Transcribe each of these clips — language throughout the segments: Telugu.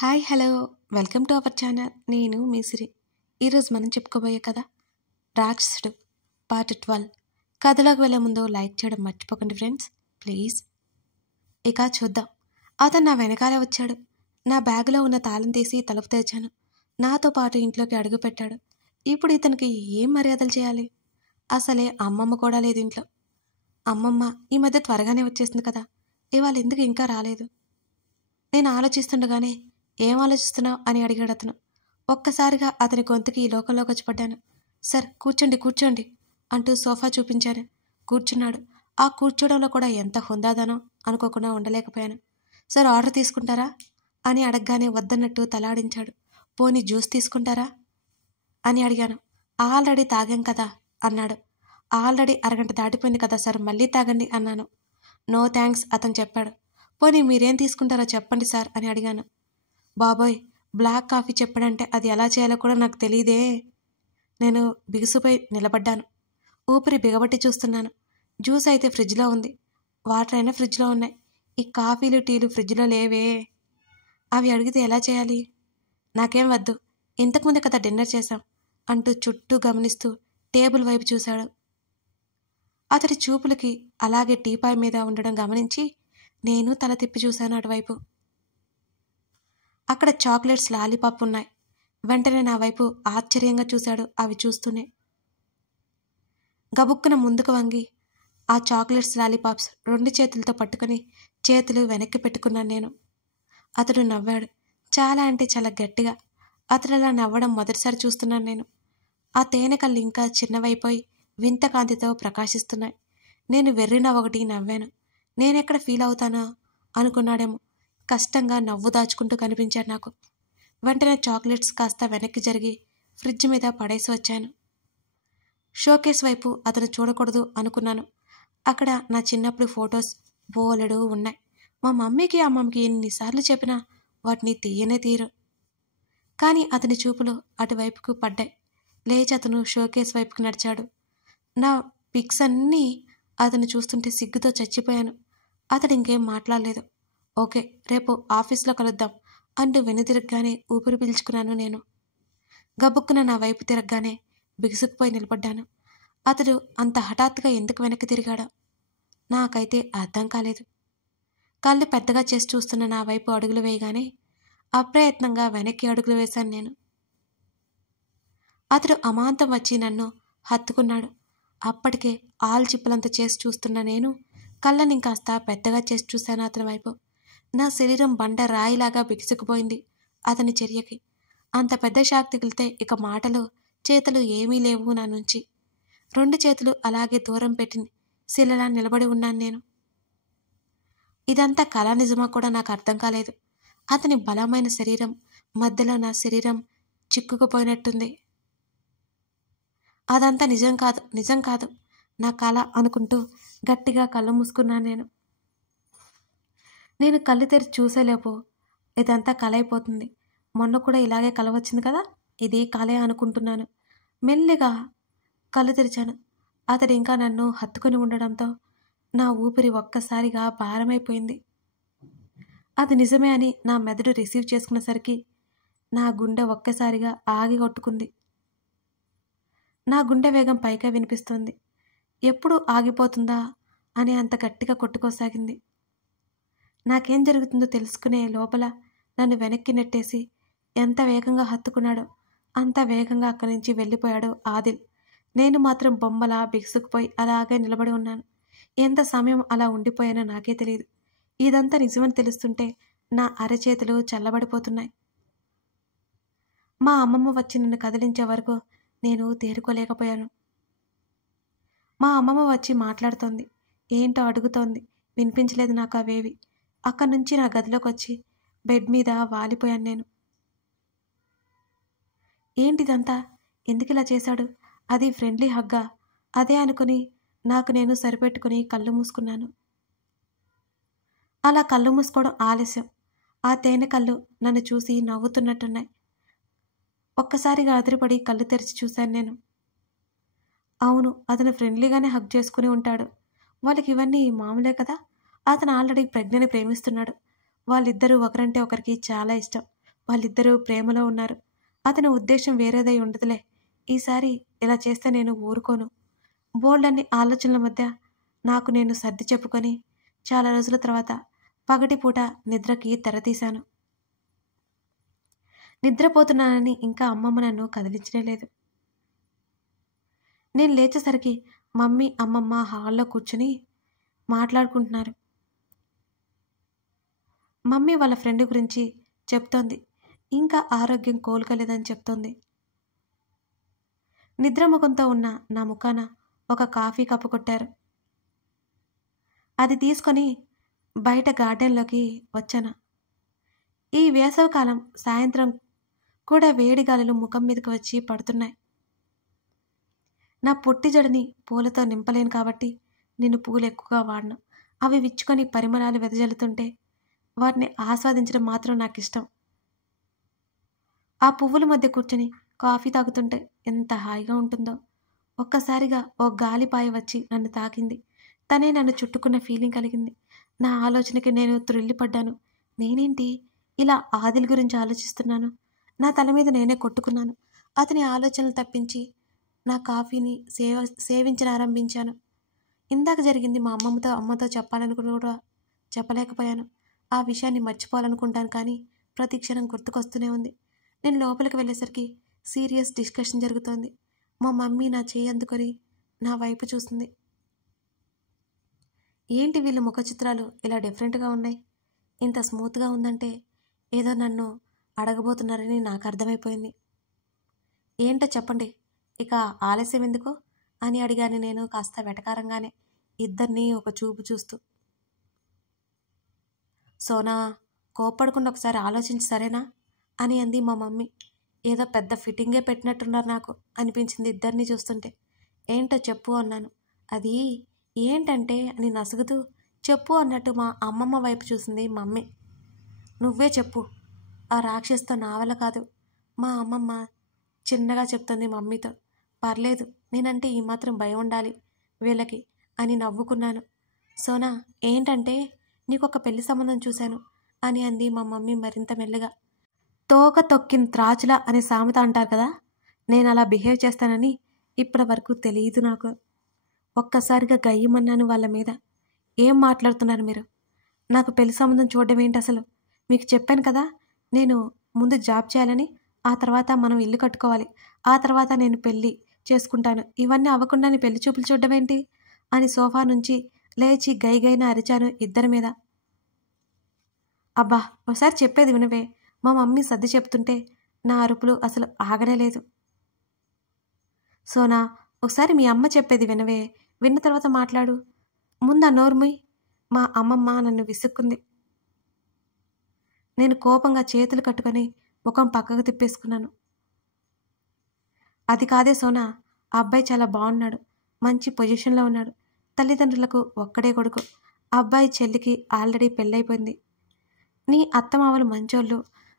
Hi hello welcome to our channel. నేను మీ సిరి. ఈరోజు మనం చెప్పుకోబోయే కథ రాక్షసుడు పార్ట్ 12. కథలోకి వెళ్ళే ముందు లైక్ చేయడం మర్చిపోకండి ఫ్రెండ్స్ ప్లీజ్. ఇక చూద్దాం. అతను నా వెనకాలే వచ్చాడు. నా బ్యాగులో ఉన్న తాళం తీసి తలుపు తెరిచాను. నాతో పాటు ఇంట్లోకి అడుగు పెట్టాడు. ఇప్పుడు ఇతనికి ఏం మర్యాదలు చేయాలి? అసలే అమ్మమ్మ కూడా లేదు ఇంట్లో. అమ్మమ్మ ఈ మధ్య త్వరగానే వచ్చేసింది కదా, ఇవాళ ఎందుకు ఇంకా రాలేదు? నేను ఆలోచిస్తుండగానే ఏం ఆలోచిస్తున్నావు అని అడిగాడు అతను. ఒక్కసారిగా అతని గొంతుకి ఈ లోకంలోకి వచ్చి పడ్డాను. సార్ కూర్చోండి కూర్చోండి అంటూ సోఫా చూపించాను. కూర్చున్నాడు. ఆ కూర్చోడంలో కూడా ఎంత హుందాదనో అనుకోకుండా ఉండలేకపోయాను. సార్ ఆర్డర్ తీసుకుంటారా అని అడగగానే వద్దన్నట్టు తలాడించాడు. పోనీ జ్యూస్ తీసుకుంటారా అని అడిగాను. ఆల్రెడీ తాగాం కదా అన్నాడు. ఆల్రెడీ అరగంట దాటిపోయింది కదా సార్, మళ్ళీ తాగండి అన్నాను. నో థ్యాంక్స్ అతను చెప్పాడు. పోనీ మీరేం తీసుకుంటారో చెప్పండి సార్ అని అడిగాను. బాబోయ్, బ్లాక్ కాఫీ చెప్పాడంటే అది ఎలా చేయాలో కూడా నాకు తెలియదే. నేను బిగుసుపోయి నిలబడ్డాను. ఊపిరి బిగబట్టి చూస్తున్నాను. జ్యూస్ అయితే ఫ్రిడ్జ్లో ఉంది, వాటర్ అయినా ఫ్రిడ్జ్లో ఉన్నాయి. ఈ కాఫీలు టీలు ఫ్రిడ్జ్లో లేవే. అవి అడిగితే ఎలా చేయాలి? నాకేం వద్దు, ఇంతకుముందే కదా డిన్నర్ చేశాం అంటూ చుట్టూ గమనిస్తూ టేబుల్ వైపు చూశాడు. అతడి చూపులకి అలాగే టీపాయ్ మీద ఉండడం గమనించి నేను తల తిప్పి చూశాను అటువైపు. అక్కడ చాక్లెట్స్ లాలీపాప్ ఉన్నాయి. వెంటనే నా వైపు ఆశ్చర్యంగా చూశాడు. అవి చూస్తూనే గబుక్కున ముందుకు వంగి ఆ చాక్లెట్స్ లాలీపాప్స్ 2 చేతులతో పట్టుకుని చేతులు వెనక్కి పెట్టుకున్నాను నేను. అతడు నవ్వాడు. చాలా అంటే చాలా గట్టిగా. అతడు అలా నవ్వడం మొదటిసారి చూస్తున్నాను నేను. ఆ తేనె కళ్ళు ఇంకా చిన్నవైపోయి వింత కాంతితో ప్రకాశిస్తున్నాయి. నేను వెర్రి నవ్వొకటి నవ్వాను. నేనెక్కడ ఫీల్ అవుతానా అనుకున్నాడేమో. కష్టంగా నవ్వు దాచుకుంటూ కనిపించాడు నాకు. వెంటనే చాక్లెట్స్ కాస్త వెనక్కి జరిగి ఫ్రిడ్జ్ మీద పడేసి వచ్చాను. షోకేస్ వైపు అతను చూడకూడదు అనుకున్నాను. అక్కడ నా చిన్నప్పుడు ఫొటోస్ బోలెడు ఉన్నాయి. మా మమ్మీకి అమ్మమ్మకి ఎన్నిసార్లు చెప్పినా వాటిని తీయనే తీయరు. కానీ అతని చూపులు అటువైపుకు పడ్డాయి. లేచి అతను షోకేస్ వైపుకు నడిచాడు. నా పిక్స్ అన్నీ అతను చూస్తుంటే సిగ్గుతో చచ్చిపోయాను. అతడు ఇంకేం మాట్లాడలేదు. ఓకే, రేపు ఆఫీస్లో కలుద్దాం అంటూ వెనుదిరగగానే ఊపిరి పీల్చుకున్నాను నేను. గబుక్కున నా వైపు తిరగగానే బిగుసుకుపోయి నిలబడ్డాను. అతడు అంత హఠాత్తుగా ఎందుకు వెనక్కి తిరిగాడో నాకైతే అర్థం కాలేదు. కళ్ళు పెద్దగా చేసి చూస్తున్న నా వైపు అడుగులు వేయగానే అప్రయత్నంగా వెనక్కి అడుగులు వేశాను నేను. అతడు అమాంతం వచ్చి నన్ను హత్తుకున్నాడు. అప్పటికే ఆల్చిప్పలంత చేసి చూస్తున్న నేను కళ్ళని ఇంకాస్త పెద్దగా చేసి చూశాను అతని వైపు. నా శరీరం బండ రాయిలాగా బిగుసుకుపోయింది అతని చర్యకి. అంత పెద్ద షాక్ తగిలితే ఇక మాటలు చేతులు ఏమీ లేవు నా నుంచి. 2 చేతులు అలాగే దూరం పెట్టి శిలలా నిలబడి ఉన్నాను నేను. ఇదంతా కళ నిజమా కూడా నాకు అర్థం కాలేదు. అతని బలమైన శరీరం మధ్యలో నా శరీరం చిక్కుకుపోయినట్టుంది. అదంతా నిజం కాదు, నిజం కాదు, నా కళ అనుకుంటూ గట్టిగా కళ్ళు మూసుకున్నాను నేను. నేను కళ్ళు తెరిచి చూసేలేపు ఇదంతా కళ అయిపోతుంది. మొన్న కూడా ఇలాగే కళ వచ్చింది కదా, ఇది కళే అనుకుంటున్నాను. మెల్లిగా కళ్ళు తెరిచాను. అతడు ఇంకా నన్ను హత్తుకుని ఉండడంతో నా ఊపిరి ఒక్కసారిగా భారమైపోయింది. అది నిజమే అని నా మెదడు రిసీవ్ చేసుకునేసరికి నా గుండె ఒక్కసారిగా ఆగి కొట్టుకుంది. నా గుండె వేగం పైగా వినిపిస్తుంది. ఎప్పుడు ఆగిపోతుందా అని అంత గట్టిగా కొట్టుకోసాగింది. నాకేం జరుగుతుందో తెలుసుకునే లోపల నన్ను వెనక్కి నెట్టేసి ఎంత వేగంగా హత్తుకున్నాడో అంత వేగంగా అక్కడి నుంచి వెళ్ళిపోయాడు ఆదిల్. నేను మాత్రం బొమ్మలా బిగుసుకుపోయి అలాగే నిలబడి ఉన్నాను. ఎంత సమయం అలా ఉండిపోయానో నాకే తెలియదు. ఇదంతా నిజమని తెలుస్తుంటే నా అరచేతులు చల్లబడిపోతున్నాయి. మా అమ్మమ్మ వచ్చి నన్ను కదిలించే వరకు నేను తేరుకోలేకపోయాను. మా అమ్మమ్మ వచ్చి మాట్లాడుతోంది. ఏంటో అడుగుతోంది. వినిపించలేదు నాకు అవేవి. అక్కడి నుంచి నా గదిలోకి వచ్చి బెడ్ మీద వాలిపోయాను నేను. ఏంటిదంతా? ఎందుకు ఇలా చేశాడు? అది ఫ్రెండ్లీ హగ్గా? అదే అనుకుని నాకు నేను సరిపెట్టుకుని కళ్ళు మూసుకున్నాను. అలా కళ్ళు మూసుకోవడం ఆలస్యం. ఆ తేనె కళ్ళు నన్ను చూసి నవ్వుతున్నట్టున్నాయి. ఒక్కసారిగా అదిరిపడి కళ్ళు తెరిచి చూశాను నేను. అవును, అతను ఫ్రెండ్లీగానే హగ్ చేసుకుని ఉంటాడు. వాళ్ళకి ఇవన్నీ మామూలే కదా. అతను ఆల్రెడీ ప్రజ్ఞని ప్రేమిస్తున్నాడు. వాళ్ళిద్దరూ ఒకరంటే ఒకరికి చాలా ఇష్టం. వాళ్ళిద్దరూ ప్రేమలో ఉన్నారు. అతని ఉద్దేశం వేరేదై ఉండదులే. ఈసారి ఇలా చేస్తే నేను ఊరుకోను. బోల్డన్ని ఆలోచనల మధ్య నాకు నేను సర్ది చెప్పుకొని చాలా రోజుల తర్వాత పగటిపూట నిద్రకి తెరతీశాను. నిద్రపోతున్నానని ఇంకా అమ్మమ్మ నన్ను కదిలించనే లేదు. నేను లేచేసరికి మమ్మీ, అమ్మమ్మ హాల్లో కూర్చుని మాట్లాడుకుంటున్నారు. మమ్మీ వాళ్ళ ఫ్రెండ్ గురించి చెప్తోంది. ఇంకా ఆరోగ్యం కోలుకోలేదని చెప్తోంది. నిద్రముఖంతో ఉన్న నా ముఖాన ఒక కాఫీ కప్పు కొట్టారు. అది తీసుకొని బయట గార్డెన్లోకి వచ్చాను. ఈ వేసవికాలం సాయంత్రం కూడా వేడి గాలులు ముఖం మీదకి వచ్చి పడుతున్నాయి. నా పొట్టి జడని పూలతో నింపలేను కాబట్టి నేను పూలు ఎక్కువగా వాడను. అవి విచ్చుకొని పరిమళాలు వెదజల్లుతుంటే వాటిని ఆస్వాదించడం మాత్రం నాకు ఇష్టం. ఆ పువ్వుల మధ్య కూర్చొని కాఫీ తాగుతుంటే ఎంత హాయిగా ఉంటుందో. ఒక్కసారిగా ఓ గాలిపాయ వచ్చి నన్ను తాకింది. తనే నన్ను చుట్టుకున్న ఫీలింగ్ కలిగింది. నా ఆలోచనకి నేను త్రుళ్ళిపడ్డాను. నేనేంటి ఇలా ఆదిల్ గురించి ఆలోచిస్తున్నాను? నా తల మీద నేనే కొట్టుకున్నాను. అతని ఆలోచనలు తప్పించి నా కాఫీని సేవించనారంభించాను. ఇందాక జరిగింది మా అమ్మతో చెప్పాలనుకుని కూడా చెప్పలేకపోయాను. ఆ విషయాన్ని మర్చిపోవాలనుకుంటాను, కానీ ప్రతి క్షణం గుర్తుకొస్తూనే ఉంది. నేను లోపలికి వెళ్ళేసరికి సీరియస్ డిస్కషన్ జరుగుతోంది. మా మమ్మీ నా చేయి అందుకొని నా వైపు చూస్తుంది. ఏంటి వీళ్ళ ముఖ చిత్రాలు ఇలా డిఫరెంట్గా ఉన్నాయి? ఇంత స్మూత్గా ఉందంటే ఏదో నన్ను అడగబోతున్నారని నాకు అర్థమైపోయింది. ఏంటో చెప్పండి, ఇక ఆలస్యం ఎందుకు అని అడిగాను నేను కాస్త వెటకారంగానే, ఇద్దరిని ఒక చూపు చూస్తూ. సోనా, కోప్పడకుండా ఒకసారి ఆలోచించి సరేనా అని అంది మా మమ్మీ. ఏదో పెద్ద ఫిట్టింగే పెట్టినట్టున్నారు నాకు అనిపించింది ఇద్దరిని చూస్తుంటే. ఏంటో చెప్పు అన్నాను. అది ఏంటంటే అని నసుగుతూ చెప్పు అన్నట్టు మా అమ్మమ్మ వైపు చూసింది మమ్మీ. నువ్వే చెప్పు, ఆ రాక్షసుతో నా వల్ల కాదు. మా అమ్మమ్మ చిన్నగా చెప్తుంది మమ్మీతో. పర్లేదు, నేనంటే ఈ మాత్రం భయం ఉండాలి వీళ్ళకి అని నవ్వుకున్నాను. సోనా, ఏంటంటే నీకొక పెళ్లి సంబంధం చూశాను అని అంది మా మమ్మీ మరింత మెల్లగా. తోక తొక్కిన త్రాచులా అనే సామెత అంటారు కదా, నేను అలా బిహేవ్ చేస్తానని ఇప్పటి వరకు తెలియదు నాకు. ఒక్కసారిగా గయ్యమన్నాను వాళ్ళ మీద. ఏం మాట్లాడుతున్నారు మీరు? నాకు పెళ్లి సంబంధం చూడడం ఏంటి అసలు? మీకు చెప్పాను కదా, నేను ముందు జాబ్ చేయాలని, ఆ తర్వాత మనం ఇల్లు కట్టుకోవాలి, ఆ తర్వాత నేను పెళ్ళి చేసుకుంటాను. ఇవన్నీ అవ్వకుండా నీ పెళ్లి చూపులు చూడడం ఏంటి అని సోఫా నుంచి లేచి గైగైన అరిచాను ఇద్దరి మీద. అబ్బా, ఒకసారి చెప్పేది వినవే. మా మమ్మీ సర్ది చెప్తుంటే నా అరుపులు అసలు ఆగనే లేదు. సోనా, ఒకసారి మీ అమ్మ చెప్పేది వినవే, విన్న తర్వాత మాట్లాడు. ముందు ఆ నోర్ముయ్. మా అమ్మమ్మ నన్ను విసుక్కుంది. నేను కోపంగా చేతులు కట్టుకొని ముఖం పక్కకు తిప్పేసుకున్నాను. అది కాదే సోనా, ఆ అబ్బాయి చాలా బాగున్నాడు, మంచి పొజిషన్లో ఉన్నాడు. తల్లిదండ్రులకు ఒక్కడే కొడుకు. అబ్బాయి చెల్లికి ఆల్రెడీ పెళ్ళైపోయింది. నీ అత్తమామలు మంచోళ్ళు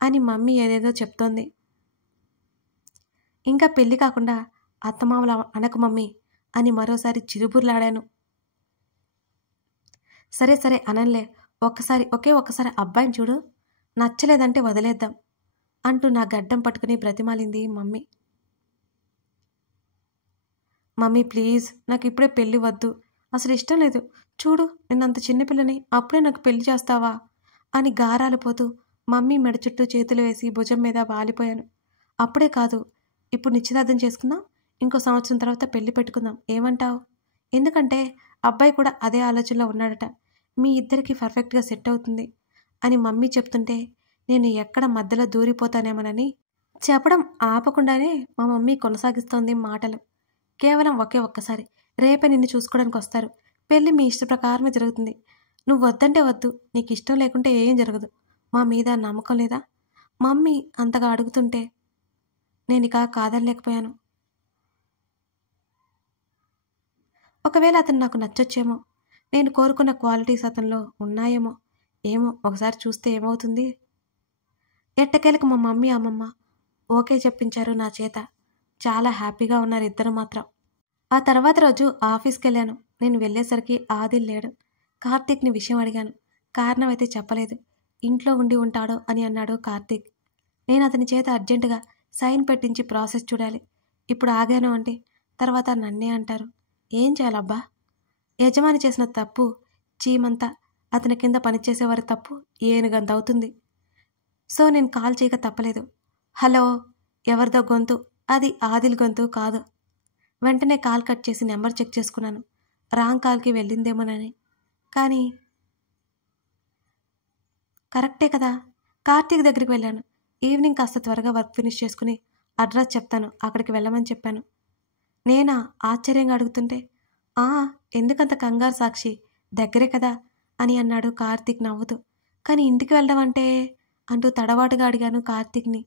అని మమ్మీ ఏదేదో చెప్తోంది. ఇంకా పెళ్ళి కాకుండా అత్తమామలు అనకు మమ్మీ అని మరోసారి చిరుబుర్లాడాను. సరే సరే అనన్లే, ఒకే ఒక్కసారి అబ్బాయిని చూడు, నచ్చలేదంటే వదిలేద్దాం అంటూ నా గడ్డం పట్టుకుని బ్రతిమాలింది మమ్మీ. మమ్మీ ప్లీజ్, నాకు ఇప్పుడే పెళ్ళి వద్దు, అసలు ఇష్టం లేదు. చూడు, నేనంత చిన్నపిల్లని, అప్పుడే నాకు పెళ్లి చేస్తావా అని గారాలు పోతూ మమ్మీ మెడ చుట్టూ చేతులు వేసి భుజం మీద వాలిపోయాను. అప్పుడే కాదు, ఇప్పుడు నిశ్చితార్థం చేసుకుందాం, ఇంకో సంవత్సరం తర్వాత పెళ్లి పెట్టుకుందాం, ఏమంటావు? ఎందుకంటే అబ్బాయి కూడా అదే ఆలోచనలో ఉన్నాడట. మీ ఇద్దరికి పర్ఫెక్ట్గా సెట్ అవుతుంది అని మమ్మీ చెప్తుంటే నేను ఎక్కడ మధ్యలో దూరిపోతానేమోనని చెప్పడం ఆపకుండానే మా మమ్మీ కొనసాగిస్తోంది మాటలు. కేవలం ఒక్కసారి, రేపే నిన్ను చూసుకోవడానికి వస్తారు. పెళ్ళి మీ ఇష్ట ప్రకారమే జరుగుతుంది. నువ్వు వద్దంటే వద్దు, నీకు ఇష్టం లేకుంటే ఏం జరగదు. మా మీద నమ్మకం లేదా? మమ్మీ అంతగా అడుగుతుంటే నేనిక కాదనలేకపోయాను. ఒకవేళ అతను నాకు నచ్చొచ్చేమో, నేను కోరుకున్న క్వాలిటీస్ అతనిలో ఉన్నాయేమో, ఏమో ఒకసారి చూస్తే ఏమవుతుంది. ఎట్టకేలకు మా మమ్మీ అమ్మమ్మ ఓకే చెప్పించారు నా చేత. చాలా హ్యాపీగా ఉన్నారు ఇద్దరు మాత్రం. ఆ తర్వాత రోజు ఆఫీస్కి వెళ్ళాను. నేను వెళ్ళేసరికి ఆదిల్ లేడు. కార్తీక్ని విషయం అడిగాను. కారణం అయితే చెప్పలేదు. ఇంట్లో ఉండి ఉంటాడో అని అన్నాడు కార్తీక్. నేను అతని చేత అర్జెంటుగా సైన్ పెట్టించి ప్రాసెస్ చూడాలి. ఇప్పుడు ఆగాను అంటే తర్వాత నన్నే అంటారు. ఏం చేయాలబ్బా? యజమాని చేసిన తప్పు చీమంతా, అతని కింద పనిచేసేవారి తప్పు ఏనుగంత అవుతుంది. సో నేను కాల్ చేయక తప్పలేదు. హలో, ఎవరిదో గొంతు. అది ఆదిల్ గొంతు కాదు. వెంటనే కాల్ కట్ చేసి నెంబర్ చెక్ చేసుకున్నాను. రాంగ్ కాల్కి వెళ్ళిందేమోనని. కానీ కరెక్టే కదా. కార్తీక్ దగ్గరికి వెళ్ళాను. ఈవినింగ్ కాస్త త్వరగా వర్క్ ఫినిష్ చేసుకుని అడ్రస్ చెప్తాను, అక్కడికి వెళ్ళమని చెప్పాను. నేనా ఆశ్చర్యంగా అడుగుతుంటే, ఎందుకంత కంగారు సాక్షి, దగ్గరే కదా అని అన్నాడు కార్తీక్ నవ్వుతూ. కానీ ఇంటికి వెళ్ళడం అంటే అంటూ తడబాటుగా అడిగాను కార్తీక్ని.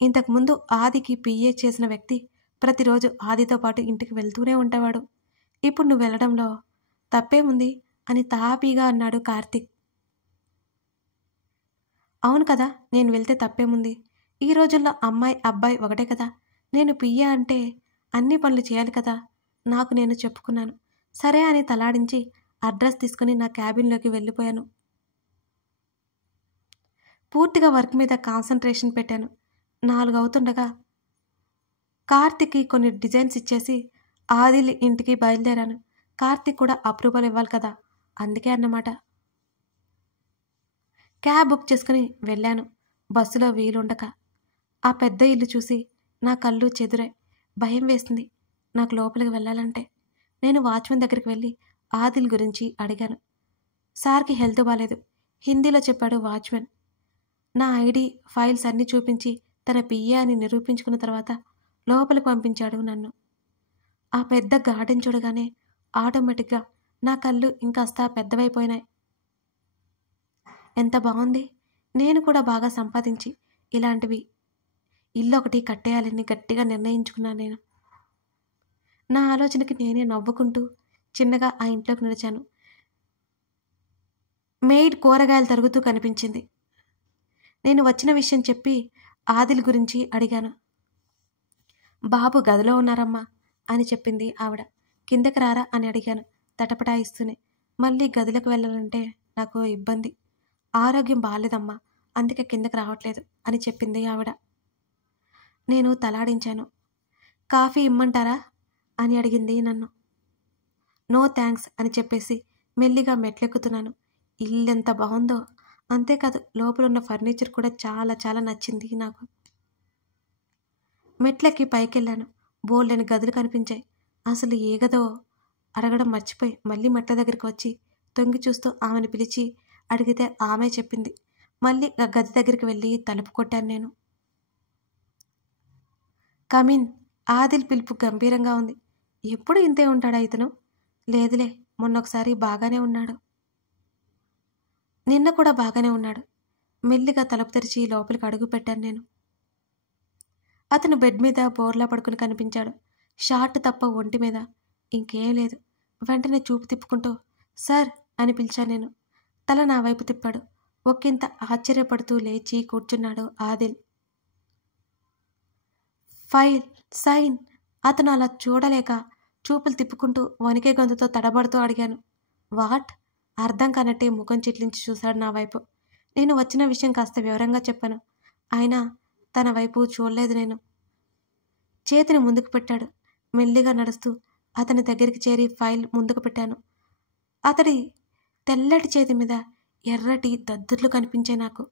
ఇంతకుముందు ఆదికి పిఏ చేసిన వ్యక్తి ప్రతిరోజు ఆదితో పాటు ఇంటికి వెళ్తూనే ఉండేవాడు. ఇప్పుడు నువ్వు వెళ్ళడంలో తప్పేముంది అని తాపీగా అన్నాడు కార్తీక్. అవును కదా, నేను వెళ్తే తప్పేముంది? ఈ రోజుల్లో అమ్మాయి అబ్బాయి ఒకటే కదా. నేను పియ్య అంటే అన్ని పనులు చేయాలి కదా. నాకు నేను చెప్పుకున్నాను. సరే అని తలాడించి అడ్రస్ తీసుకుని నా క్యాబిన్లోకి వెళ్ళిపోయాను. పూర్తిగా వర్క్ మీద కాన్సన్ట్రేషన్ పెట్టాను. 4 అవుతుండగా కార్తీక్కి కొన్ని డిజైన్స్ ఇచ్చేసి ఆదిల్ ఇంటికి బయలుదేరాను. కార్తీక్ కూడా అప్రూవల్ ఇవ్వాలి కదా, అందుకే అన్నమాట. క్యాబ్ బుక్ చేసుకుని వెళ్ళాను. బస్సులో వీలుండక ఆ పెద్ద ఇల్లు చూసి నా కళ్ళు చెదురాయి. భయం వేసింది నాకు లోపలికి వెళ్ళాలంటే. నేను వాచ్మెన్ దగ్గరికి వెళ్ళి ఆదిల్ గురించి అడిగాను. సార్కి హెల్త్ బాలేదు, హిందీలో చెప్పాడు వాచ్మెన్. నా ఐడి ఫైల్స్ అన్నీ చూపించి తన పిఏ అని నిరూపించుకున్న తర్వాత లోపలికి పంపించాడు నన్ను. ఆ పెద్ద గార్డెన్ చూడగానే ఆటోమేటిక్గా నా కళ్ళు ఇంకాస్త పెద్దవైపోయినాయి. ఎంత బాగుంది. నేను కూడా బాగా సంపాదించి ఇలాంటివి ఇల్లు ఒకటి కట్టేయాలని గట్టిగా నిర్ణయించుకున్నాను నేను. నా ఆలోచనకి నేనే నవ్వుకుంటూ చిన్నగా ఆ ఇంట్లోకి నడిచాను. మెయిడ్ కూరగాయలు తరుగుతూ కనిపించింది. నేను వచ్చిన విషయం చెప్పి ఆదిల్ గురించి అడిగాను. బాబు గదిలో ఉన్నారమ్మా అని చెప్పింది ఆవిడ. కిందకి రారా అని అడిగాను తటపటాయిస్తూనే. మళ్ళీ గదిలోకి వెళ్ళాలంటే నాకు ఇబ్బంది, ఆరోగ్యం బాగాలేదమ్మా, అందుకే కిందకి రావట్లేదు అని చెప్పింది ఆవిడ. నేను తలాడించాను. కాఫీ ఇమ్మంటారా అని అడిగింది నన్ను. నో థ్యాంక్స్ అని చెప్పేసి మెల్లిగా మెట్లెక్కుతున్నాను. ఇల్లెంత బాగుందో, అంతేకాదు లోపలున్న ఫర్నిచర్ కూడా చాలా చాలా నచ్చింది నాకు. మెట్లెక్కి పైకెళ్ళాను. బోల్డెని గదులు కనిపించాయి. అసలు ఏ గదో అడగడం మర్చిపోయి మళ్ళీ మెట్ల దగ్గరికి వచ్చి తొంగి చూస్తూ ఆమెను పిలిచి అడిగితే ఆమె చెప్పింది. మళ్ళీ గది దగ్గరికి వెళ్ళి తలుపు కొట్టాను నేను. కమిన్. ఆదిల్ పిలుపు గంభీరంగా ఉంది. ఎప్పుడు ఇంతే ఉంటాడా ఇతను? లేదులే, మొన్నొకసారి బాగానే ఉన్నాడు. నిన్న కూడా బాగానే ఉన్నాడు. మెల్లిగా తలుపు తెరిచి లోపలికి అడుగు పెట్టాను నేను. అతను బెడ్ మీద బోర్లా పడుకుని కనిపించాడు. షార్ట్ తప్ప ఒంటి మీద ఇంకేం లేదు. వెంటనే చూపు తిప్పుకుంటూ సార్ అని పిలిచాను నేను. తల నా వైపు తిప్పాడు. ఒకంత ఆశ్చర్యపడుతూ లేచి కూర్చున్నాడు ఆదిల్. File, sign. అతను అలా చూడలేక చూపులు తిప్పుకుంటూ వణికే గొంతుతో తడబడుతూ అడిగాను. వాట్? అర్థం కానట్టే ముఖం చిట్లించి చూశాడు నా వైపు. నేను వచ్చిన విషయం కాస్త వివరంగా చెప్పాను. అయినా తన వైపు చూడలేదు నేను. చేతిని ముందుకు పెట్టాడు. మెల్లిగా నడుస్తూ అతని దగ్గరికి చేరి ఫైల్ ముందుకు పెట్టాను. అతడి తెల్లటి చేతి మీద ఎర్రటి దద్దుర్లు కనిపించాయి నాకు.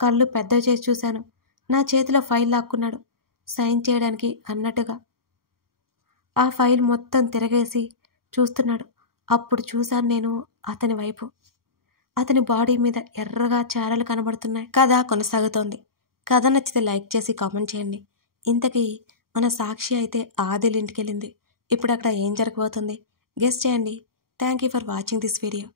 కళ్ళు పెద్దవి చేసి చూశాను. నా చేతిలో ఫైల్ లాక్కున్నాడు సైన్ చేయడానికి అన్నట్టుగా. ఆ ఫైల్ మొత్తం తిరగేసి చూస్తున్నాడు. అప్పుడు చూశాను నేను అతని వైపు. అతని బాడీ మీద ఎర్రగా చారలు కనబడుతున్నాయి. కథ కొనసాగుతోంది. కథ నచ్చితే లైక్ చేసి కామెంట్ చేయండి. ఇంతకీ మన సాక్షి అయితే ఆదిల్ ఇంటికి వెళ్ళింది. ఇప్పుడు అక్కడ ఏం జరగబోతుంది గెస్ చేయండి. Thank you for watching this video.